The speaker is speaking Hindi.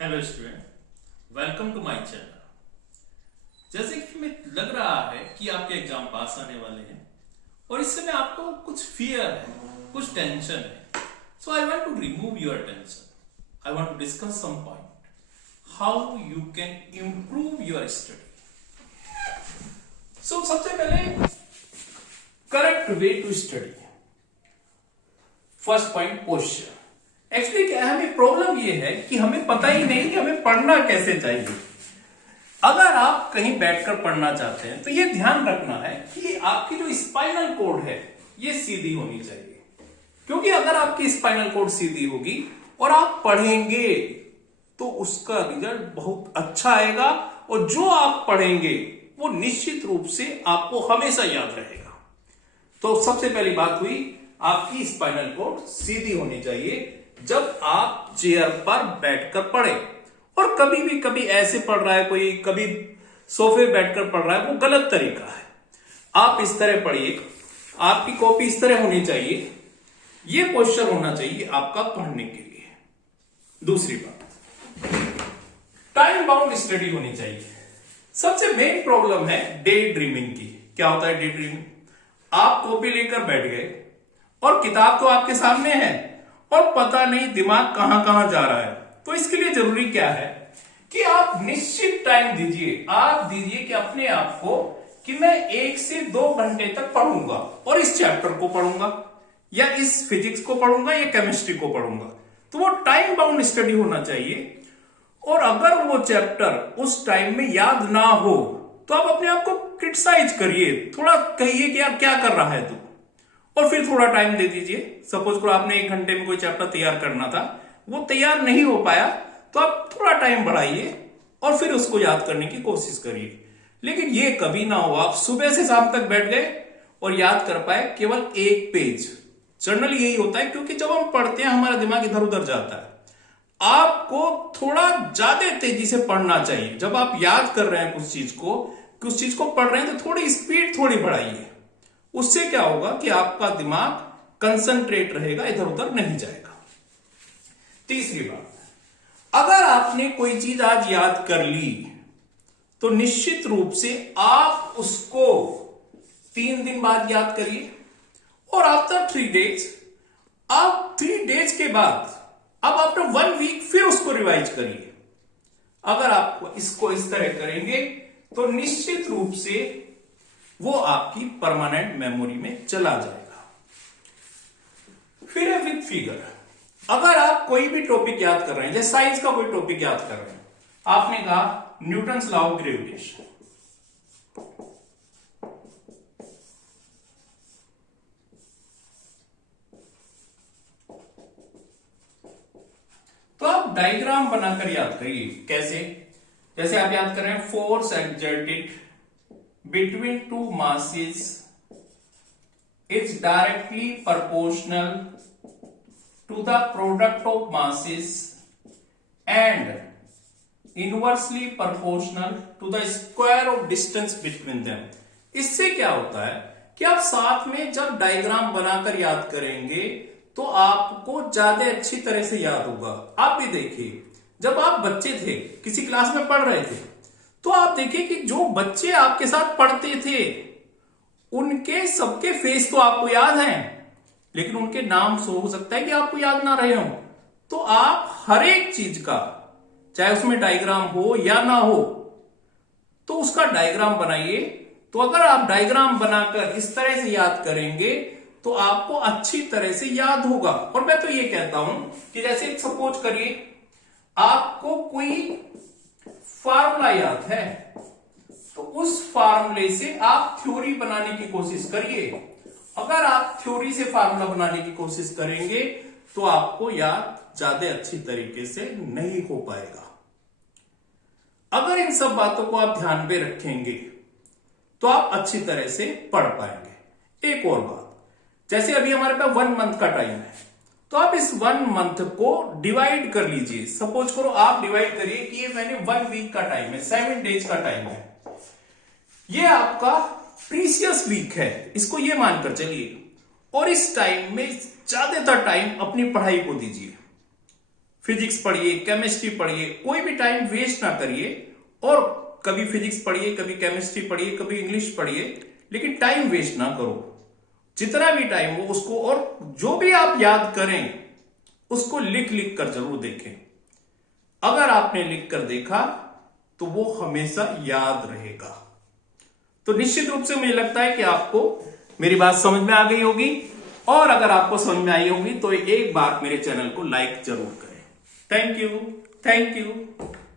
Hello student, welcome to my channel. जैसे कि हमें लग रहा है कि आपके एग्जाम पास आने वाले हैं और इस समय आपको कुछ फियर है, कुछ टेंशन है। So I want to remove your tension. I want to discuss some point how you can improve your study. So सबसे पहले correct way to study. First point, posture. Actually क्या है, हमें प्रॉब्लम ये है कि हमें पता ही नहीं कि हमें पढ़ना कैसे चाहिए। अगर आप कहीं बैठकर पढ़ना चाहते हैं तो ये ध्यान रखना है कि आपकी जो स्पाइनल कॉर्ड है ये सीधी होनी चाहिए, क्योंकि अगर आपकी स्पाइनल कॉर्ड सीधी होगी और आप पढ़ेंगे तो उसका रिजल्ट बहुत अच्छा आएगा और जो आप पढ़ेंगे वो निश्चित रूप से आपको हमेशा याद रहेगा। तो सबसे पहली बात हुई, आपकी स्पाइनल कॉर्ड सीधी होनी चाहिए जब आप चेयर पर बैठकर पढ़े। और कभी ऐसे पढ़ रहा है कोई, कभी सोफे बैठकर पढ़ रहा है, वो गलत तरीका है। आप इस तरह पढ़िए, आपकी कॉपी इस तरह होनी चाहिए, ये पोस्चर होना चाहिए आपका पढ़ने के लिए। दूसरी बात, टाइम बाउंड स्टडी होनी चाहिए। सबसे मेन प्रॉब्लम है डे ड्रीमिंग की। क्या होता है डे ड्रीमिंग? आप कॉपी लेकर बैठ गए और किताब तो आपके सामने है और पता नहीं दिमाग कहां कहां जा रहा है। तो इसके लिए जरूरी क्या है कि आप निश्चित टाइम दीजिए। आप दीजिए कि अपने आप को कि मैं 1 से 2 घंटे तक पढ़ूंगा और इस चैप्टर को पढ़ूंगा या इस फिजिक्स को पढ़ूंगा या केमिस्ट्री को पढ़ूंगा। तो वो टाइम बाउंड स्टडी होना चाहिए। और अगर वो चैप्टर उस टाइम में याद ना हो तो आप अपने आप को क्रिटिसाइज करिए, थोड़ा कहिए कि यार क्या कर रहा है तू, और फिर थोड़ा टाइम दे दीजिए। सपोज करो आपने 1 घंटे में कोई चैप्टर तैयार करना था, वो तैयार नहीं हो पाया, तो आप थोड़ा टाइम बढ़ाइए और फिर उसको याद करने की कोशिश करिए। लेकिन ये कभी ना हो आप सुबह से शाम तक बैठ गए और याद कर पाए केवल 1 पेज। जनरली यही होता है, क्योंकि जब हम पढ़ते हैं हमारा दिमाग इधर उधर जाता है। आपको थोड़ा ज्यादा तेजी से पढ़ना चाहिए। जब आप याद कर रहे हैं कुछ चीज को पढ़ रहे हैं तो थोड़ी स्पीड थोड़ी बढ़ाइए। उससे क्या होगा कि आपका दिमाग कंसंट्रेट रहेगा, इधर उधर नहीं जाएगा। तीसरी बात, अगर आपने कोई चीज आज याद कर ली तो निश्चित रूप से आप उसको 3 दिन बाद याद करिए और आफ्टर 3 डेज, आप 3 डेज के बाद, अब आफ्टर 1 वीक फिर उसको रिवाइज करिए। अगर आप इसको इस तरह करेंगे तो निश्चित रूप से वो आपकी परमानेंट मेमोरी में चला जाएगा। फिर है विद फिगर। अगर आप कोई भी टॉपिक याद कर रहे हैं, जैसे साइंस का कोई टॉपिक याद कर रहे हैं, आपने कहा न्यूटन्स लॉ ऑफ ग्रेविटेशन, तो आप डायग्राम बनाकर याद करिए। कैसे? जैसे आप याद कर रहे हैं force exerted between 2 masses is directly proportional to the product of masses and inversely proportional to the square of distance between them। इससे क्या होता है कि आप साथ में जब डायग्राम बनाकर याद करेंगे तो आपको ज्यादा अच्छी तरह से याद होगा। आप भी देखिए, जब आप बच्चे थे, किसी क्लास में पढ़ रहे थे, तो आप देखिए कि जो बच्चे आपके साथ पढ़ते थे उनके सबके फेस तो आपको याद हैं, लेकिन उनके नाम हो सकता है कि आपको याद ना रहे हो। तो आप हर एक चीज का, चाहे उसमें डायग्राम हो या ना हो, तो उसका डायग्राम बनाइए। तो अगर आप डायग्राम बनाकर इस तरह से याद करेंगे तो आपको अच्छी तरह से याद होगा। और मैं तो ये कहता हूं कि जैसे सपोज करिए आपको कोई फार्मूला याद है, तो उस फार्मूले से आप थ्योरी बनाने की कोशिश करिए। अगर आप थ्योरी से फार्मूला बनाने की कोशिश करेंगे तो आपको याद ज्यादा अच्छी तरीके से नहीं हो पाएगा। अगर इन सब बातों को आप ध्यान में रखेंगे तो आप अच्छी तरह से पढ़ पाएंगे। एक और बात, जैसे अभी हमारे पास 1 मंथ का टाइम है, तो आप इस 1 मंथ को डिवाइड कर लीजिए। सपोज करो आप डिवाइड करिए कि ये मैंने 1 वीक का टाइम है, 7 डेज का टाइम है, ये आपका प्रीसियस वीक है, इसको ये मानकर चलिए। और इस टाइम में ज्यादातर टाइम अपनी पढ़ाई को दीजिए। फिजिक्स पढ़िए, केमिस्ट्री पढ़िए, कोई भी टाइम वेस्ट ना करिए। और कभी फिजिक्स पढ़िए, कभी केमिस्ट्री पढ़िए, कभी इंग्लिश पढ़िए, लेकिन टाइम वेस्ट ना करो। जितना भी टाइम हो उसको, और जो भी आप याद करें उसको लिख लिख कर जरूर देखें। अगर आपने लिख कर देखा तो वो हमेशा याद रहेगा। तो निश्चित रूप से मुझे लगता है कि आपको मेरी बात समझ में आ गई होगी, और अगर आपको समझ में आई होगी तो एक बार मेरे चैनल को लाइक जरूर करें। Thank you.